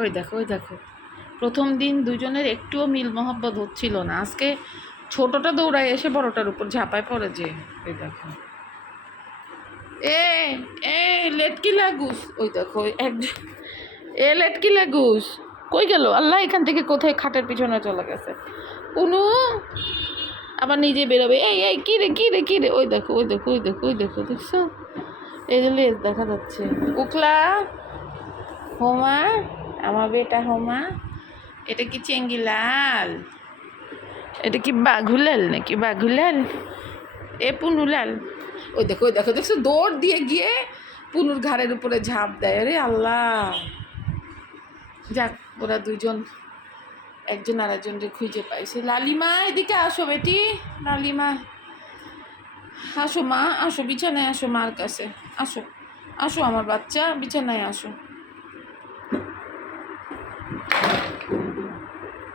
ওই দেখো ওই দেখো, প্রথম দিন দুজনের একটুও মিল মহব্বত হচ্ছিল না, আজকে ছোটটা দৌড়ায় এসে বড়টার উপর ঝাঁপায় পড়ে যে। ওই দেখো, এ এ লেটকি লাগুস, ওই দেখো একজন, এ লেটকি লাগুস কই গেল আল্লাহ, এখান থেকে কোথায় খাটের পিছনে চলে গেছে। উনু আবার নিজে বেরোবে, এই এই কী রে কী রে কী রে, ওই দেখো ওই দেখো ওই দেখো ওই দেখো, দেখছো এই যে লেজ দেখা যাচ্ছে। উকলা হোমা, আমার বেটা হোমা, এটা কি চেঙ্গিলাল, এটা কি বাঘুলাল নাকি বাঘুলাল, এ পুনুলাল। ওই দেখো ওই দেখো, দেখছো দৌড় দিয়ে গিয়ে পুনুর ঘাড়ের উপরে ঝাঁপ দেয়। আরে আল্লাহ, যাক ওরা দুজন একজন আর একজনকে খুঁজে পাইছে। লালিমা এদিকে আসো বেটি, লালিমা আসো মা, আসো বিছানায় আসো মার কাছে, আসো আসো আমার বাচ্চা বিছানায় আসো।